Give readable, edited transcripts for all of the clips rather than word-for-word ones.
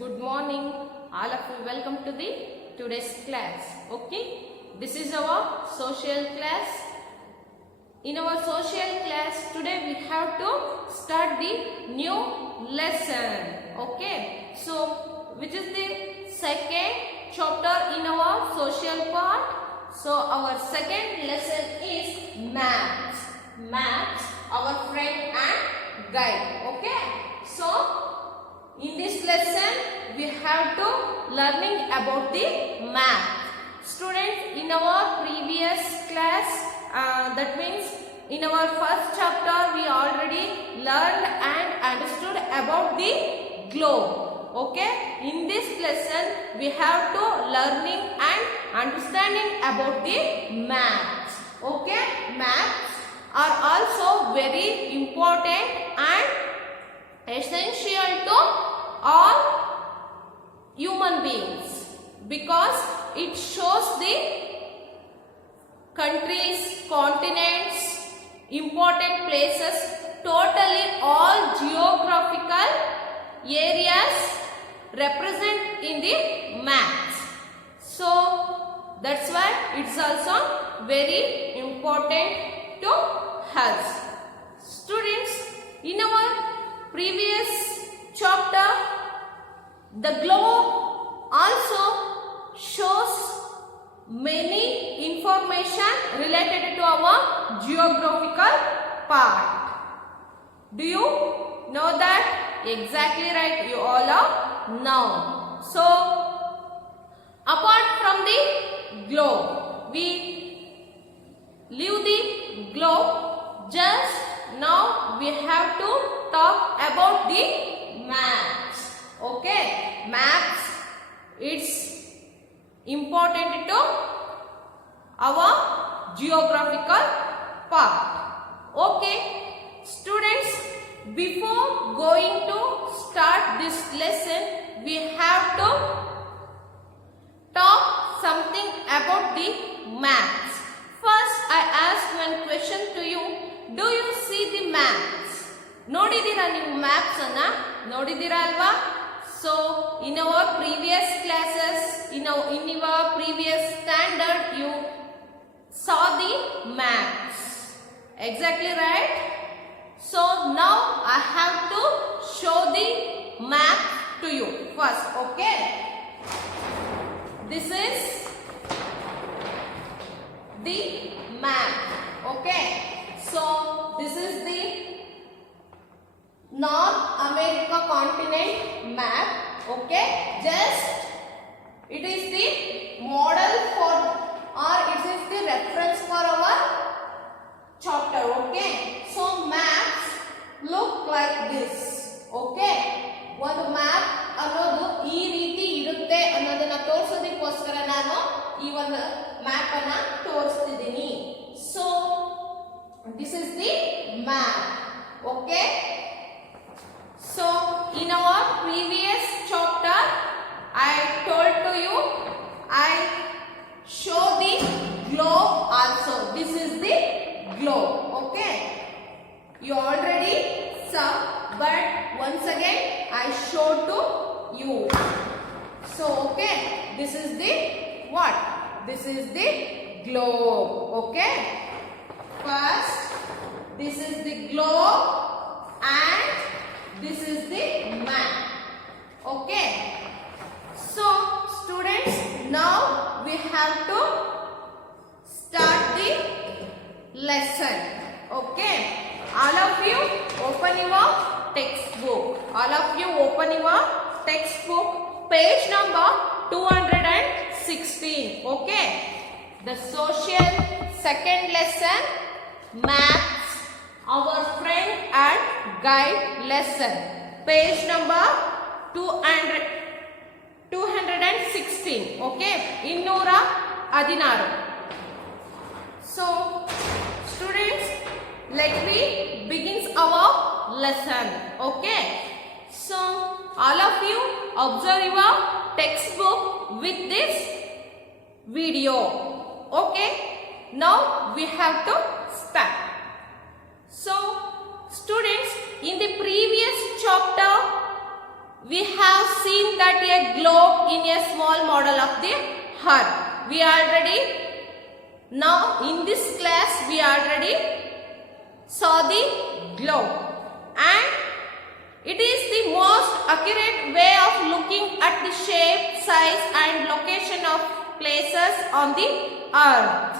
Good morning, all of you. Welcome to the today's class. Okay, this is our social class. In our social class today we have to start the new lesson. Okay, so which is the second chapter in our social part. So our second lesson is maths. Maths, our friend and guide. Okay, so in this lesson we have to learning about the math. Students, in our previous class, that means in our first chapter we already learned and understood about the globe. Okay, in this lesson we have to learning and understanding about the maths. Okay, maths are also very important and essential to all human beings because it shows the countries, continents, important places, totally all geographical areas represent in the maps. So that's why it's also very important to us. Students, in our previous chapter, the globe also shows many information related to our geographical part. Do you know that? Exactly right, you all are now. So, apart from the globe, we leave the globe. Just now we have to talk about the maps. Okay, maps, it's important to our geographical part. Okay, students, before going to start this lesson, we have to talk something about the maps. First, I ask one question to you. Do you see the maps? ನೋಡಿದಿರಾ ನೀವು ಮ್ಯಾಪ್ಸ್ ಅನ್ನ ನೋಡಿದಿರಾ ಅಲ್ವಾ? So in our previous classes, in our previous standard, you saw the maps. Exactly right? So now I have to show the map to you first. Okay? This is the map. Okay? So this is the North America continent map. Okay, just it is the model for or it is the reference for our chapter. Okay, so maps look like this. Okay, one map ಅನ್ನೋದು ಈ ರೀತಿ ಇರುತ್ತೆ ಅನ್ನೋದನ್ನ ತೋರಿಸೋದಕ್ಕೋಸ್ಕರ ನಾನು ಈ ಒಂದು ಮ್ಯಾಪ್ ಅನ್ನ ತೋರಿಸ್ತಿದ್ದೀನಿ. So this is the map. Okay. So, in our previous chapter, I told to you, I show the globe also. This is the globe. Okay. You already saw, but once again, I show to you. So, okay. This is the what? This is the globe. Okay. First, this is the globe and this is the map. Okay. So students, now we have to start the lesson. Okay. All of you open your textbook. All of you open your textbook. Page number 216. Okay. The social second lesson, maths, our friend and guide lesson, page number 216. Okay, 216. So students, let me begin our lesson. Okay, so all of you observe your textbook with this video. Okay, now we have to start. So students, in the previous chapter we have seen that a globe in a small model of the earth. We already now in this class we already saw the globe, and it is the most accurate way of looking at the shape, size and location of places on the earth.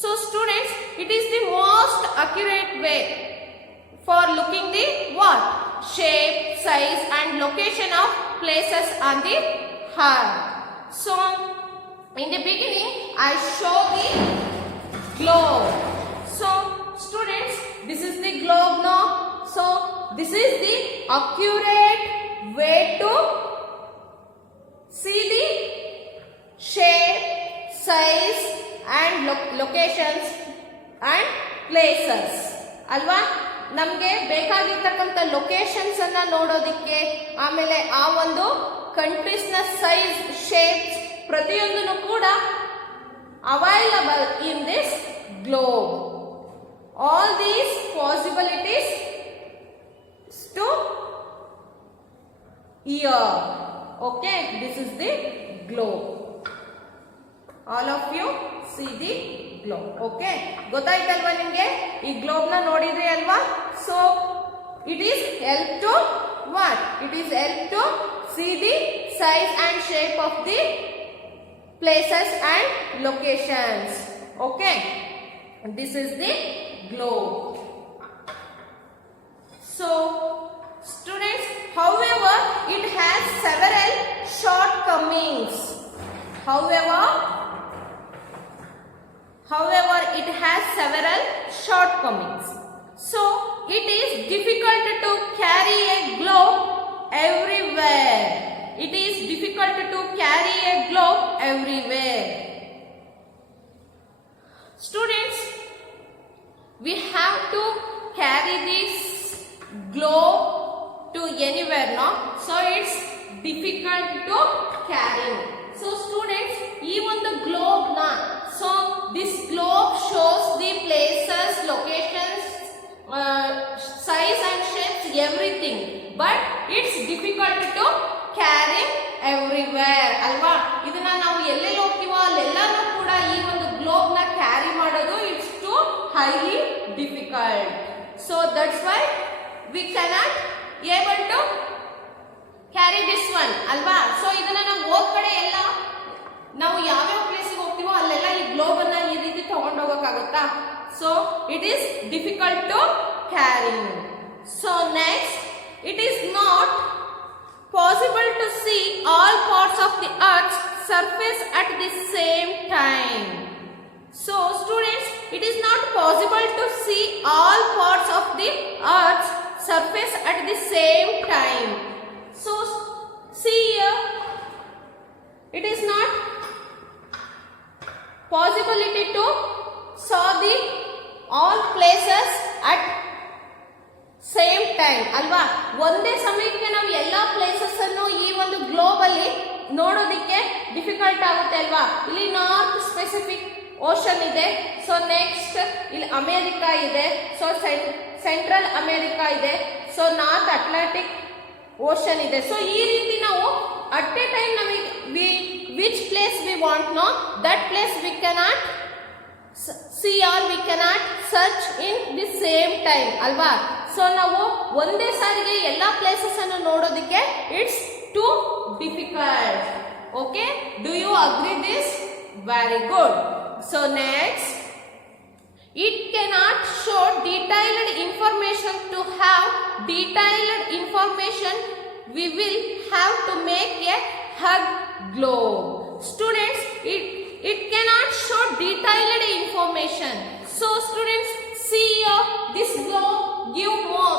So students, it is the most accurate way for looking the what? Shape, size and location of places on the earth. So in the beginning I show the globe. So students, this is the globe now. So this is the accurate way to see the shape, size and locations and places ಅಲ್ವಾ. ನಮಗೆ ಬೇಕಾಗಿರ್ತಕ್ಕಂಥ ಲೊಕೇಶನ್ಸ್ ಅನ್ನ ನೋಡೋದಿಕ್ಕೆ, ಆಮೇಲೆ ಆ ಒಂದು ಕಂಟ್ರೀಸ್ ನ size, shapes ಪ್ರತಿಯೊಂದನ್ನು ಕೂಡ available in this globe. All these possibilities to year. Okay, this is the globe. All of you see the globe. Okay, ಗೊತ್ತಾಯ್ತಲ್ವಾ ನಿಮಗೆ? ಈ ಗ್ಲೋಬ್ ನ ನೋಡಿದ್ರಿ ಅಲ್ವಾ? So it is help to what? It is help to see the size and shape of the places and locations. Okay, this is the globe. So students, however, it has several shortcomings. However, it has several shortcomings. So it is difficult to carry a globe everywhere. It is difficult to carry a globe everywhere. Students, we have to carry this globe to anywhere, no? So it's difficult to carry. So students, even the globe na, so this globe shows the places, locations, size and shapes, everything, but it's difficult to carry everywhere ಅಲ್ವಾ. ಇದನ್ನ ನಾವು ಎಲ್ಲೆಲ್ಲಿ ಹೋಗ್ತೀವೋ ಅಲ್ಲೆಲ್ಲಾನು ಕೂಡ ಈ ಒಂದು ಗ್ಲೋಬ್ ನ ಕ್ಯಾರಿ ಮಾಡೋದು it's too highly difficult. So that's why we cannot able to carry this one ಅಲ್ವಾ. ಸೊ ಇದನ್ನ ನಾವು ಹೋದ್ ಕಡೆ ಎಲ್ಲ ನಾವು ಯಾವ್ಯಾವ ಪ್ಲೇಸ್ ಹೋಗ್ತೀವೋ ಅಲ್ಲೆಲ್ಲ ಈ ಗ್ಲೋಬ್ ಅನ್ನ ಈ ರೀತಿ ತಗೊಂಡು ಹೋಗಕ್ಕಾಗುತ್ತಾ? So it is difficult to carry. So next, it is not possible to see all parts of the earth's surface at the same time. So students, it is not possible to see all parts of the earth's surface at the same time. So see here, it is not possibility to saw the all places at same time ಅಲ್ವಾ. ಒಂದೇ ಸಮಯಕ್ಕೆ ನಾವು ಎಲ್ಲಾ places ಅನ್ನು ಈ ಒಂದು ಗ್ಲೋಬ್ ಅಲ್ಲಿ ನೋಡೋದಿಕ್ಕೆ ಡಿಫಿಕಲ್ಟ್ ಆಗುತ್ತೆ ಅಲ್ವಾ. ಇಲ್ಲಿ ನಾರ್ತ್ ಸ್ಪೆಸಿಫಿಕ್ ಓಷನ್ ಇದೆ. ಸೊ ನೆಕ್ಸ್ಟ್ ಇಲ್ಲಿ ಅಮೆರಿಕಾ ಇದೆ. ಸೊ ಸೆಂಟ್ರಲ್ ಅಮೆರಿಕಾ ಇದೆ. ಸೊ ನಾರ್ತ್ ಅಟ್ಲಾಂಟಿಕ್ ಓಷನ್ ಇದೆ. ಸೊ ಈ ರೀತಿ ನಾವು ಅಟ್ ಎ ಟೈಮ್ ನಮಗೆ which place we want no that place we cannot see or we cannot search in the same time ಅಲ್ವಾ. ಸೊ ನಾವು ಒಂದೇ ಸಾರಿಗೆ ಎಲ್ಲಾ ಪ್ಲೇಸಸ್ ಅನ್ನು ನೋಡೋದಿಕ್ಕೆ it's too difficult. Okay, do you agree this? Very good. So next, it cannot show detailed information. To have detailed information, we will have to make a hug globe. Students, it cannot show detailed information. So students, see this globe give more.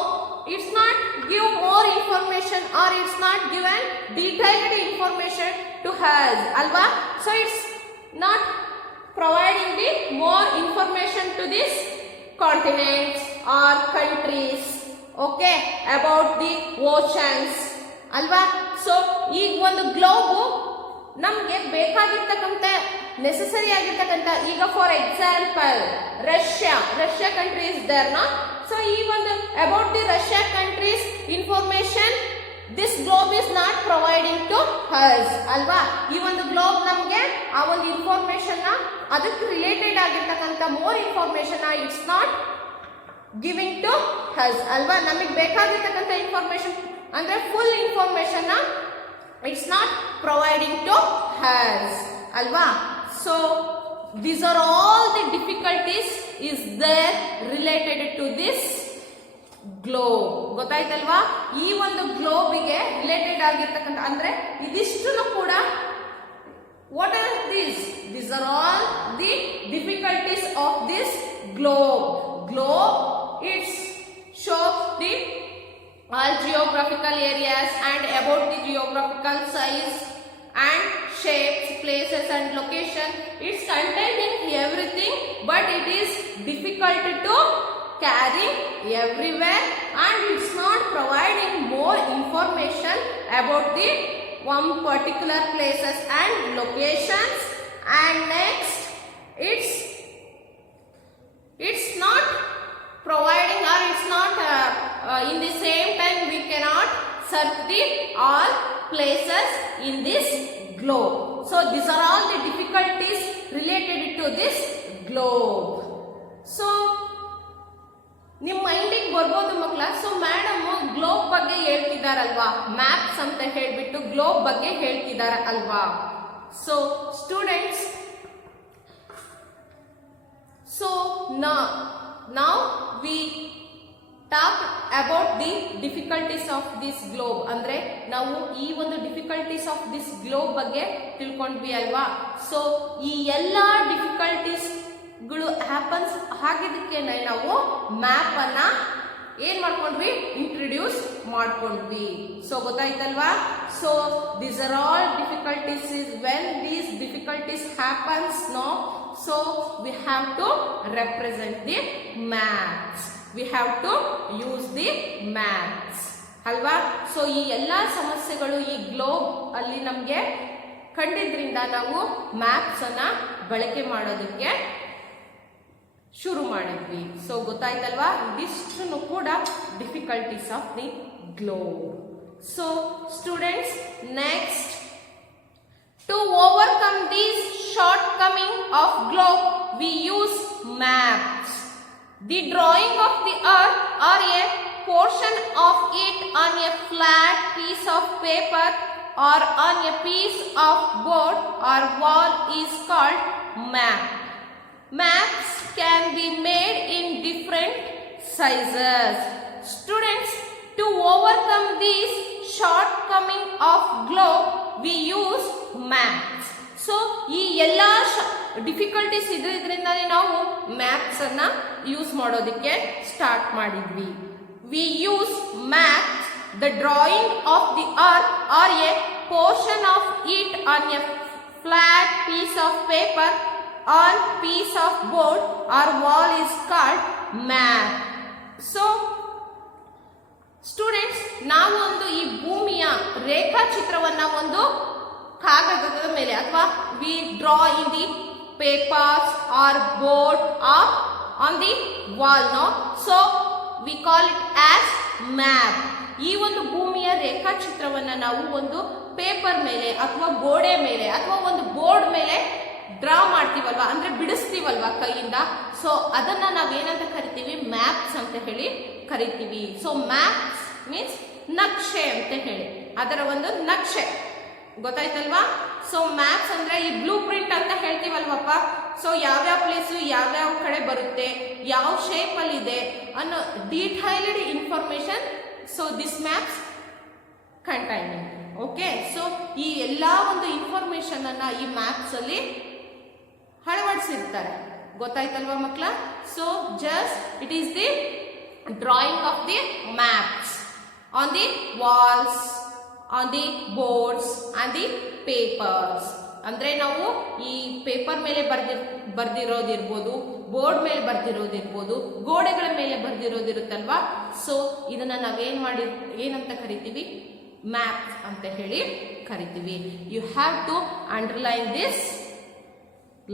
It's not give more information or it's not given detailed information to us alva. So it's not providing the more information to this continents or countries, okay, about the oceans alva. So ಈಗ ಒಂದು ಗ್ಲೋಬ್ ನಮಗೆ ಬೇಕಾಗಿರ್ತಕ್ಕಂಥ necessary ಆಗಿರ್ತಕ್ಕಂಥ, ಈಗ for example Russia country is there ನಾ. So ಈ ಒಂದು about the Russia countries information this globe providing to us ಅಲ್ವಾ. ಈ ಒಂದು ಗ್ಲೋಬ್ ನಮಗೆ ಆ ಒಂದು ಇನ್ಫಾರ್ಮೇಶನ್ ಅದಕ್ಕೆ ರಿಲೇಟೆಡ್ ಆಗಿರ್ತಕ್ಕಂಥ more information it's not giving to us ಅಲ್ವಾ. ನಮಗೆ ಬೇಕಾಗಿರ್ತಕ್ಕಂಥ ಇನ್ಫಾರ್ಮೇಶನ್ ಅಂದ್ರೆ full information it's not providing to us ಅಲ್ವಾ. So these are all the difficulties is there related to this globe. ಗೊತ್ತಾಯ್ತಲ್ವಾ. ಈ ಒಂದು ಗ್ಲೋಬಿಗೆ ರಿಲೇಟೆಡ್ ಆಗಿರ್ತಕ್ಕಂಥ ಅಂದ್ರೆ ಇದಿಷ್ಟು ಕೂಡ what are these are all the difficulties of this globe. It's shows the all geographical areas and about the geographical size and shapes, places and location. It's containing everything, but it is difficult to carry everywhere, and it's not providing more information about the one particular places and locations. And next, it's not providing, or it's not in the same time we cannot search the all places in this globe. So these are all the difficulties related to this globe. So ನಿಮ್ಮ ಮೈಂಡಿಗೆ ಬರ್ಬೋದು ಮಕ್ಕಳ. So madam globe ಬಗ್ಗೆ ಹೇಳ್ತಿದಾರಲ್ವಾ, ಮ್ಯಾಪ್ಸ್ ಅಂತ ಹೇಳ್ಬಿಟ್ಟು ಗ್ಲೋಬ್ ಬಗ್ಗೆ ಹೇಳ್ತಿದಾರ ಅಲ್ವಾ. So students, so now we talk about the difficulties of this globe. ಅಂದ್ರೆ ನಾವು ಈ ಒಂದು difficulties of this globe ಬಗ್ಗೆ ತಿಳ್ಕೊಂಡ್ವಿ ಅಲ್ವಾ. ಸೊ ಈ ಎಲ್ಲಾ ಡಿಫಿಕಲ್ಟೀಸ್ ಗಳು ಹ್ಯಾಪನ್ಸ್ ಆಗಿದ್ದಕ್ಕೆ ನಾವು ಮ್ಯಾಪ್ ಅನ್ನ ಏನ್ ಮಾಡ್ಕೊಂಡ್ವಿ, ಇಂಟ್ರೊಡ್ಯೂಸ್ ಮಾಡ್ಕೊಂಡ್ವಿ. ಸೊ ಗೊತ್ತಾಯ್ತಲ್ವಾ. So these are all difficulties is when these difficulties happens no. So we have to represent the maps, we have to use the maps ಅಲ್ವಾ. ಸೊ ಈ ಎಲ್ಲಾ ಸಮಸ್ಯೆಗಳು ಈ ಗ್ಲೋಬ್ ಅಲ್ಲಿ ನಮ್ಗೆ ಕಂಡಿದ್ರಿಂದ ನಾವು ಮ್ಯಾಪ್ಸ್ ಅನ್ನ ಬಳಕೆ ಮಾಡೋದಕ್ಕೆ ಶುರು ಮಾಡಿದ್ವಿ. ಸೊ ಗೊತ್ತಾಯ್ತಲ್ವಾ. ಇದಿಷ್ಟು ಕೂಡ difficulties of the globe. So students, next, to overcome these shortcoming of globe we use maps. The drawing of the earth or a portion of it on a flat piece of paper or on a piece of board or wall is called map. Maps can be made in different sizes. Students, to overcome these shortcoming of globe we use maps. So ಈ ಎಲ್ಲ ಡಿಫಿಕಲ್ಟೀಸ್ ಇದರಿಂದ ನಾವು ಮ್ಯಾಪ್ಸ್ ಅನ್ನ ಯೂಸ್ ಮಾಡೋದಕ್ಕೆ start ಮಾಡಿದ್ವಿ. We use maps the drawing of the earth or a portion of it on a flat piece of paper or piece of board or wall is called map. So students, ನಾವು ಒಂದು ಈ ಭೂಮಿಯ ರೇಖಾಚಿತ್ರವನ್ನ ಒಂದು ಕಾಗದದ ಮೇಲೆ ಅಥವಾ we draw in the papers or board or on the wall, no? So we call it as map. ಈ ಒಂದು ಭೂಮಿಯ ರೇಖಾಚಿತ್ರವನ್ನ ನಾವು ಒಂದು ಪೇಪರ್ ಮೇಲೆ ಅಥವಾ ಗೋಡೆ ಮೇಲೆ ಅಥವಾ ಒಂದು ಬೋರ್ಡ್ ಮೇಲೆ ಡ್ರಾ ಮಾಡ್ತೀವಲ್ವಾ, ಅಂದ್ರೆ ಬಿಡಿಸ್ತೀವಲ್ವಾ ಕೈಯಿಂದ. ಸೊ ಅದನ್ನ ನಾವೇನಂತ ಕರಿತೀವಿ, ಮ್ಯಾಪ್ಸ್ ಅಂತ ಹೇಳಿ ಕರಿತೀವಿ. ಸೊ ಮ್ಯಾಪ್ಸ್ ಮೀನ್ಸ್ ನಕ್ಷೆ ಅಂತ ಹೇಳಿ, ಅದರ ಒಂದು ನಕ್ಷೆ. ಗೊತ್ತಾಯ್ತಲ್ವಾ. ಸೊ ಮ್ಯಾಪ್ಸ್ ಅಂದ್ರೆ ಈ ಬ್ಲೂ ಪ್ರಿಂಟ್ ಅಂತ ಹೇಳ್ತೀವಲ್ವಪ್ಪ. ಸೊ ಯಾವ್ಯಾವ ಪ್ಲೇಸ್ ಯಾವ್ಯಾವ ಕಡೆ ಬರುತ್ತೆ, ಯಾವ ಶೇಪ್ ಅಲ್ಲಿ ಇದೆ ಅನ್ನೋ detailed information. So this maps containing. Okay. So ಈ ಎಲ್ಲಾ ಒಂದು ಇನ್ಫಾರ್ಮೇಶನ್ ಅನ್ನ ಈ ಮ್ಯಾಪ್ಸ್ ಅಲ್ಲಿ ಅಳವಡಿಸಿರ್ತಾರೆ. ಗೊತ್ತಾಯ್ತಲ್ವಾ ಮಕ್ಕಳ. So just it is the drawing of the maps on the walls, on the boards on the papers. ಅಂದ್ರೆ ನಾವು ಈ ಪೇಪರ್ ಮೇಲೆ ಬರ್ದಿರೋದಿರ್ಬೋದು, ಬೋರ್ಡ್ ಮೇಲೆ ಬರ್ದಿರೋದಿರ್ಬೋದು, ಗೋಡೆಗಳ ಮೇಲೆ ಬರ್ದಿರೋದಿರುತ್ತಲ್ವಾ. ಸೊ ಇದನ್ನ ನಾವೇನ್ ಮಾಡಿ ಏನಂತ ಕರಿತೀವಿ, ಮ್ಯಾಪ್ ಅಂತ ಹೇಳಿ ಕರಿತೀವಿ. You have to underline this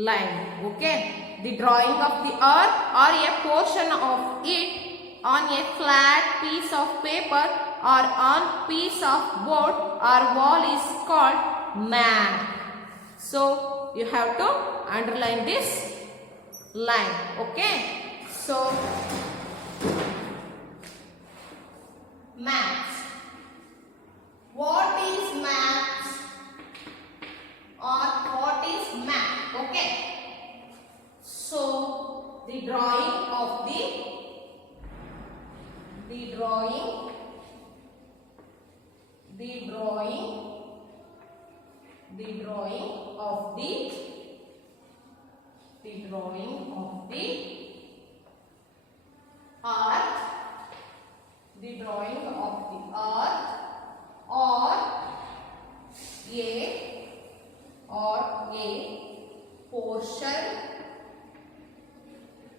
line. Okay. The drawing of the earth or a portion of it on a flat piece of paper or on piece of board or wall is called map. So you have to underline this line. Okay, so maps. What is maps or what is map? Okay, so the drawing of the drawing of the earth, or a portion of it on a flat piece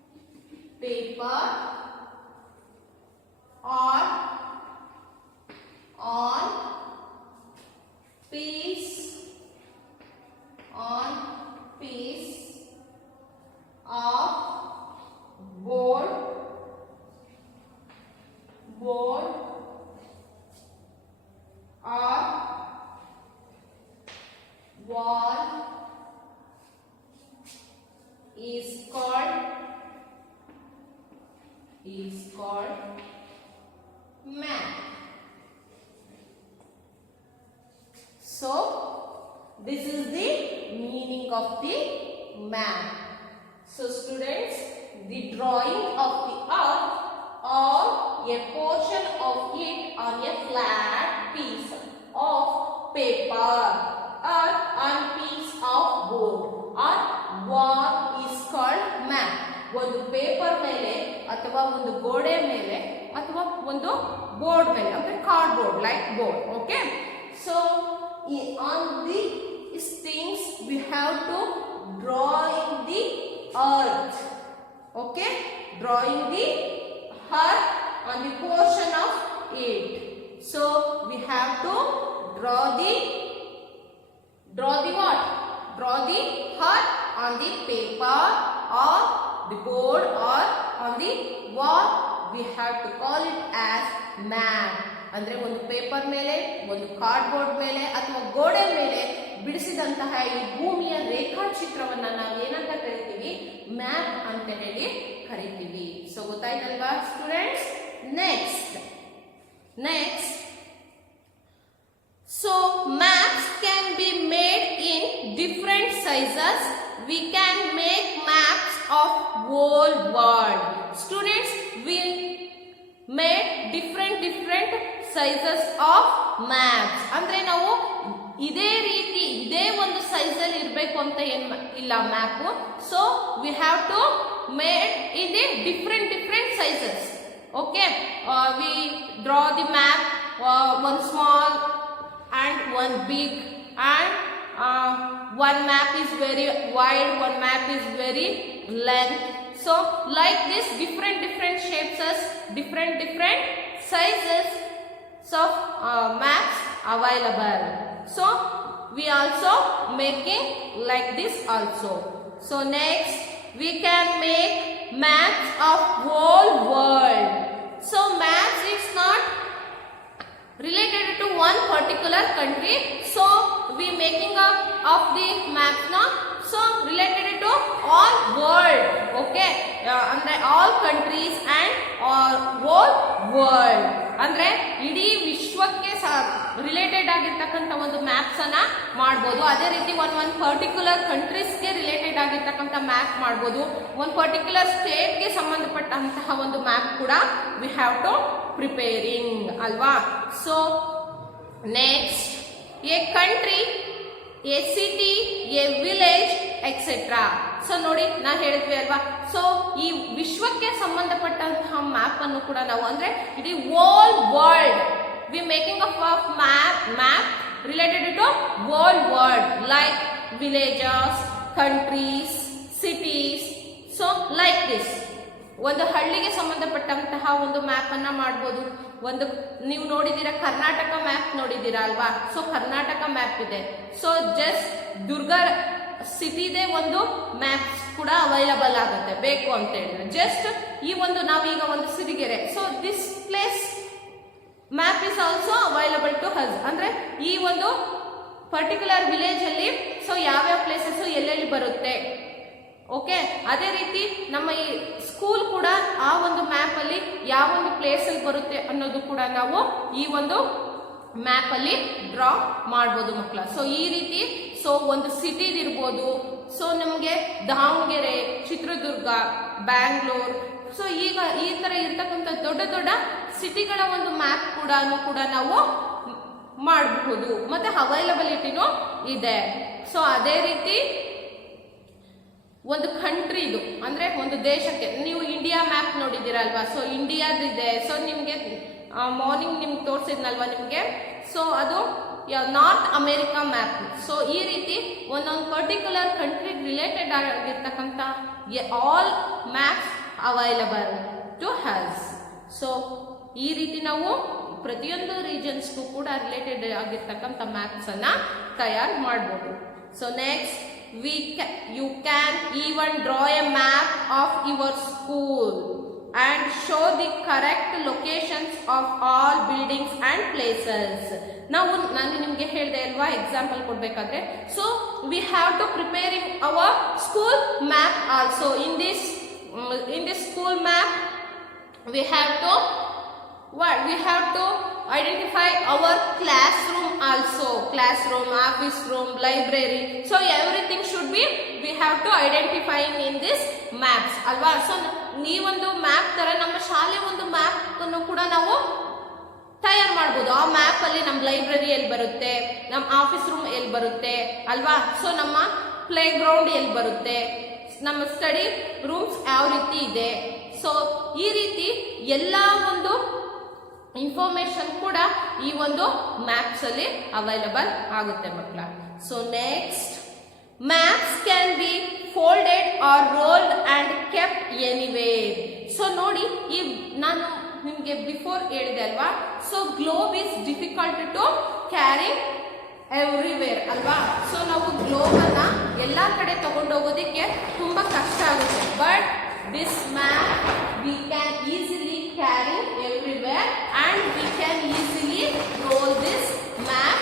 of paper or on piece of board or wall is called map. So this is the meaning of the map. So students, the drawing of the earth or a portion of it on a flat piece of paper or on piece of board or wall is called map. ಒಂದು ಪೇಪರ್ ಮೇಲೆ ಅಥವಾ ಒಂದು ಗೋಡೆ ಮೇಲೆ ಅಥವಾ ಒಂದು ಬೋರ್ಡ್ ಮೇಲೆ ಅಂದ್ರೆ card board like board. Okay, so on these things we have to drawing the earth. Okay, drawing the earth on the portion of it. So we have to draw the what? Draw the earth on the paper or the board or on the wall. We have to call it as map. ಅಂದ್ರೆ ಒಂದು ಪೇಪರ್ ಮೇಲೆ, ಒಂದು ಕಾರ್ಡ್ಬೋರ್ಡ್ ಮೇಲೆ ಅಥವಾ ಗೋಡೆ ಮೇಲೆ ಬಿಡಿಸಿದಂತಹ ಈ ಭೂಮಿಯ ರೇಖಾಚಿತ್ರವನ್ನ ನಾವು ಏನಂತ ಕರಿತೀವಿ? ಮ್ಯಾಪ್ ಅಂತ ಹೇಳಿ ಕರಿತೀವಿ. ಸೊ ಗೊತ್ತಾಯ್ತಲ್ವಾ students? Next so maps can be made in different sizes. We can make maps of whole world. Students, we made different sizes of maps. ಅಂದ್ರೆ ನಾವು ಇದೇ ರೀತಿ ಇದೇ ಒಂದು ಸೈಜ್ ಅಲ್ಲಿ ಇರಬೇಕು ಅಂತ ಇಲ್ಲ map. So we have to made in the different sizes. Okay, we draw the map, one small and one big, and one map is very wide, one map is very length. So like this different shapes, different sizes of maps available. So we also making like this also. So next we can make maps of whole world. So maps is not related to one particular country. So we making up of the maps now. So related to all world. Okay, andre all countries and whole world. ಅಂದ್ರೆ ಇಡೀ ವಿಶ್ವಕ್ಕೆ ರಿಲೇಟೆಡ್ ಆಗಿರ್ತಕ್ಕಂಥ ಒಂದು ಮ್ಯಾಪ್ಸ್ ಅನ್ನ ಮಾಡಬಹುದು. ಅದೇ ರೀತಿ ಒಂದು ಪರ್ಟಿಕ್ಯುಲರ್ ಕಂಟ್ರೀಸ್ಗೆ ರಿಲೇಟೆಡ್ ಆಗಿರ್ತಕ್ಕಂಥ ಮ್ಯಾಪ್ ಮಾಡಬಹುದು. ಒಂದು ಪರ್ಟಿಕ್ಯುಲರ್ ಸ್ಟೇಟ್ಗೆ ಸಂಬಂಧಪಟ್ಟಂತಹ ಒಂದು ಮ್ಯಾಪ್ ಕೂಡ ವಿ ಹ್ಯಾವ್ ಟು ಪ್ರಿಪೇರಿಂಗ್ ಅಲ್ವಾ. So next A country, A city, A village etcetera. So ನೋಡಿ ನಾ ಹೇಳಿದ್ವಿ ಅಲ್ವಾ. ಸೊ ಈ ವಿಶ್ವಕ್ಕೆ ಸಂಬಂಧಪಟ್ಟಂತಹ ಮ್ಯಾಪ್ ಅನ್ನು ಕೂಡ ನಾವು ಅಂದ್ರೆ ಇಡೀ whole world we making of map related to whole world like villages, countries, cities. So like this, ಒಂದು ಹಳ್ಳಿಗೆ ಸಂಬಂಧಪಟ್ಟಂತಹ ಒಂದು ಮ್ಯಾಪ್ ಅನ್ನ ಮಾಡಬಹುದು. ಒಂದು ನೀವು ನೋಡಿದ್ದೀರಾ ಕರ್ನಾಟಕ ಮ್ಯಾಪ್ ನೋಡಿದ್ದೀರಾ ಅಲ್ವಾ? ಸೊ ಕರ್ನಾಟಕ ಮ್ಯಾಪ್ ಇದೆ. ಸೊ ಜಸ್ಟ್ ದುರ್ಗ ಸಿಟಿದೇ ಒಂದು ಮ್ಯಾಪ್ಸ್ ಕೂಡ ಅವೈಲಬಲ್ ಆಗುತ್ತೆ ಬೇಕು ಅಂತ ಹೇಳಿದ್ರೆ. ಜಸ್ಟ್ ಈ ಒಂದು ನಾವೀಗ ಒಂದು Sirigere, so this place map is also available to us. ಅಂದ್ರೆ ಈ ಒಂದು ಪರ್ಟಿಕ್ಯುಲರ್ ವಿಲೇಜ್ ಅಲ್ಲಿ ಸೊ ಯಾವ್ಯಾವ ಪ್ಲೇಸಸ್ ಎಲ್ಲೆಲ್ಲಿ ಬರುತ್ತೆ. ಓಕೆ, ಅದೇ ರೀತಿ ನಮ್ಮ ಈ ಸ್ಕೂಲ್ ಕೂಡ ಆ ಒಂದು ಮ್ಯಾಪ್ ಅಲ್ಲಿ ಯಾವ ಒಂದು ಪ್ಲೇಸ್ ಅಲ್ಲಿ ಬರುತ್ತೆ ಅನ್ನೋದು ಕೂಡ ನಾವು ಈ ಒಂದು ಮ್ಯಾಪ್ ಅಲ್ಲಿ ಡ್ರಾ ಮಾಡ್ಬೋದು ಮಕ್ಕಳ. ಸೊ ಈ ರೀತಿ ಸೊ ಒಂದು ಸಿಟಿದ್ ಇರ್ಬೋದು. ಸೊ ನಮಗೆ ದಾವಣಗೆರೆ, ಚಿತ್ರದುರ್ಗ, ಬ್ಯಾಂಗ್ಳೂರ್, ಸೊ ಈಗ ಈ ತರ ಇರ್ತಕ್ಕಂಥ ದೊಡ್ಡ ದೊಡ್ಡ ಸಿಟಿಗಳ ಒಂದು ಮ್ಯಾಪ್ ಕೂಡ ನಾವು ಮಾಡಬಹುದು. ಮತ್ತೆ ಅವೈಲಬಿಲಿಟಿನೂ ಇದೆ. ಸೊ ಅದೇ ರೀತಿ ಒಂದು ಕಂಟ್ರಿದು ಅಂದ್ರೆ ಒಂದು ದೇಶಕ್ಕೆ ನೀವು ಇಂಡಿಯಾ ಮ್ಯಾಪ್ ನೋಡಿದ್ದೀರಾ ಅಲ್ವಾ? ಸೊ ಇಂಡಿಯಾದಿದೆ. ಸೊ ನಿಮ್ಗೆ ಮಾರ್ನಿಂಗ್ ನಿಮ್ಗೆ ತೋರಿಸಿದ್ನಲ್ವಾ ನಿಮ್ಗೆ. ಸೊ ಅದು ನಾರ್ತ್ ಅಮೆರಿಕಾ ಮ್ಯಾಪ್. ಸೊ ಈ ರೀತಿ ಒಂದೊಂದು ಪರ್ಟಿಕ್ಯುಲರ್ ಕಂಟ್ರಿ ರಿಲೇಟೆಡ್ ಆಗಿರ್ತಕ್ಕಂಥ all maps available to has. So ಈ ರೀತಿ ನಾವು ಪ್ರತಿಯೊಂದು ರೀಜನ್ಸ್ಗೂ ಕೂಡ ರಿಲೇಟೆಡ್ ಆಗಿರ್ತಕ್ಕಂಥ ಮ್ಯಾಪ್ಸ್ ಅನ್ನ ತಯಾರು ಮಾಡಬಹುದು. So next, you can even draw a map of your school and show the correct locations of all buildings and places. ನಾನು ನಿಮಗೆ ಹೇಳಿದೆ ಅಲ್ವಾ ಎಕ್ಸಾಂಪಲ್ ಕೊಡ್ಬೇಕಾದ್ರೆ. So we have to preparing our school map also. In this school map we have to identify our classroom also. Classroom, office room, library. So everything should be we have to identify in this maps alva. So ನೀವೊಂದು ಮ್ಯಾಪ್ ತರ ನಮ್ಮ ಶಾಲೆ ಒಂದು ಮ್ಯಾಪ್ ಅನ್ನು ಕೂಡ ನಾವು ತಯಾರು ಮಾಡಬಹುದು. ಆ ಮ್ಯಾಪ್ ಅಲ್ಲಿ ನಮ್ಮ ಲೈಬ್ರರಿ ಎಲ್ಲಿ ಬರುತ್ತೆ, ನಮ್ಮ ಆಫೀಸ್ ರೂಮ್ ಎಲ್ಲಿ ಬರುತ್ತೆ ಅಲ್ವಾ? ಸೊ ನಮ್ಮ ಪ್ಲೇ ಗ್ರೌಂಡ್ ಎಲ್ಲಿ ಬರುತ್ತೆ, ನಮ್ಮ ಸ್ಟಡಿ ರೂಮ್ಸ್ ಯಾವ ರೀತಿ ಇದೆ. ಸೊ ಈ ರೀತಿ ಎಲ್ಲಾ ಒಂದು ಇನ್ಫಾರ್ಮೇಶನ್ ಕೂಡ ಈ ಒಂದು ಮ್ಯಾಪ್ಸ್ ಅಲ್ಲಿ ಅವೈಲಬಲ್ ಆಗುತ್ತೆ ಮಕ್ಕಳ. So next, maps can be folded or rolled and kept anywhere. So ನೋಡಿ, ಈ ನಾನು ನಿಮ್ಗೆ ಬಿಫೋರ್ ಹೇಳಿದೆ ಅಲ್ವಾ? So globe is difficult to carry everywhere ಅಲ್ವಾ? ಸೊ ನಾವು ಗ್ಲೋಬ್ ಅನ್ನ ಎಲ್ಲಾ ಕಡೆ ತಗೊಂಡೋಗೋದಿಕ್ಕೆ ತುಂಬಾ ಕಷ್ಟ ಆಗುತ್ತೆ. But this map we can easily carry everywhere and we can easily roll this map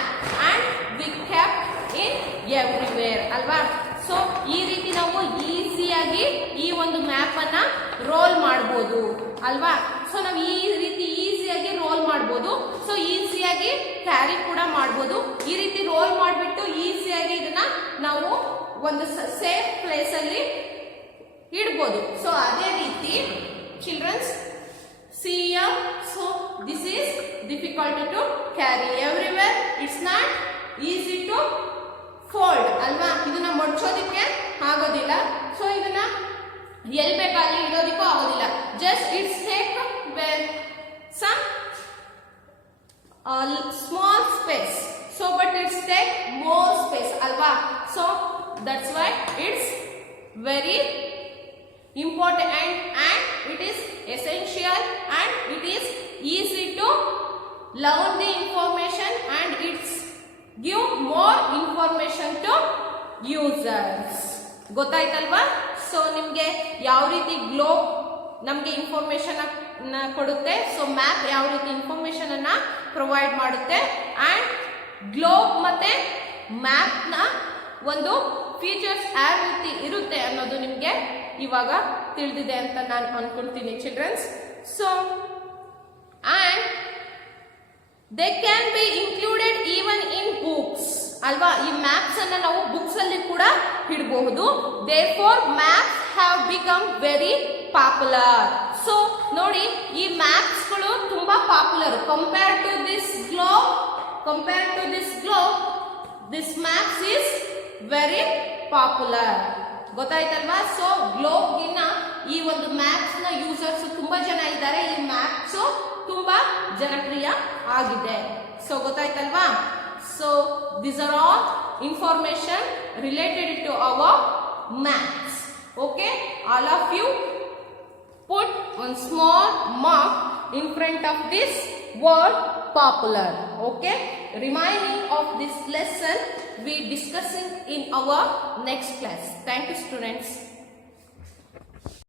and we kept in everywhere alva. So ಈ ರೀತಿ ನಾವು ಈಸಿಯಾಗಿ ಈ ಒಂದು ಮ್ಯಾಪ್ ಅನ್ನ ರೋಲ್ ಮಾಡಬಹುದು ಅಲ್ವಾ? ಸೊ ನಾವು ಈ ರೀತಿ ಈಸಿಯಾಗಿ ರೋಲ್ ಮಾಡಬಹುದು. ಸೊ ಈಸಿಯಾಗಿ ಕ್ಯಾರಿ ಕೂಡ ಮಾಡಬಹುದು. ಈ ರೀತಿ ರೋಲ್ ಮಾಡಿಬಿಟ್ಟು ಈಸಿಯಾಗಿ ಇದನ್ನ ನಾವು ಒಂದು ಸೇಫ್ ಪ್ಲೇಸ್ ಅಲ್ಲಿ ಇಡಬಹುದು. ಸೊ ಅದೇ ರೀತಿ children's see here, so this is difficult to carry everywhere, it's not easy to fold ಅಲ್ವಾ? ಇದನ್ನ ಮಡಚೋದಕ್ಕೆ ಆಗೋದಿಲ್ಲ. ಸೊ ಇದನ್ನ ಎಲ್ಲಿ ಬೇಕಾದ್ರೆ ಇಡೋದಕ್ಕೂ ಆಗೋದಿಲ್ಲ. Just it's take some small space, so but it's take more space alva. So that's why it's very important and it is essential and it is easy to learn the information and it's give more information to users. ಗೊತ್ತಾಯ್ತಲ್ವಾ? So ನಿಮಗೆ ಯಾವ ರೀತಿ ಗ್ಲೋಬ್ ನಮಗೆ ಇನ್ಫಾರ್ಮೇಶನ್ ಕೊಡುತ್ತೆ, so map ಯಾವ ರೀತಿ ಇನ್ಫಾರ್ಮೇಶನ್ ಅನ್ನ ಪ್ರೊವೈಡ್ ಮಾಡುತ್ತೆ ಅಂಡ್ ಗ್ಲೋಬ್ ಮತ್ತೆ ಮ್ಯಾಪ್ ನ ಒಂದು ಫೀಚರ್ಸ್ ಯಾವ ರೀತಿ ಇರುತ್ತೆ ಅನ್ನೋದು ನಿಮಗೆ ಇವಾಗ ತಿಳಿದಿದೆ ಅಂತ ನಾನು ಅನ್ಕೊಂತೀನಿ childrens. So and they can be included even in books ಅಲ್ವಾ? ಈ ಮ್ಯಾಪ್ಸ್ ಅನ್ನ ನಾವು ಬುಕ್ಸ್ ಅಲ್ಲಿ ಕೂಡ ಇಡಬಹುದು. Therefore maps have become very popular. So ನೋಡಿ, ಈ ಮ್ಯಾಪ್ಸ್ ಗಳು ತುಂಬಾ popular compare to this globe. This maps is very popular. ಗೊತ್ತಾಯ್ತಲ್ವಾ? ಸೊ ಗ್ಲೋಬ್ ಗಿನ್ನ ಈ ಒಂದು ಮ್ಯಾಪ್ಸ್ ನ ಯೂಸರ್ಸ್ ತುಂಬಾ ಜನ ಇದ್ದಾರೆ. ಈ ಮ್ಯಾಪ್ಸ್ ತುಂಬಾ ಜನಪ್ರಿಯ ಆಗಿದೆ. ಸೊ ಗೊತ್ತಾಯ್ತಲ್ವಾ? So these are all information related to our maps. Okay, all of you put one small mark in front of this word popular. Okay, remaining of this lesson we discussing in our next class. Thank you, students.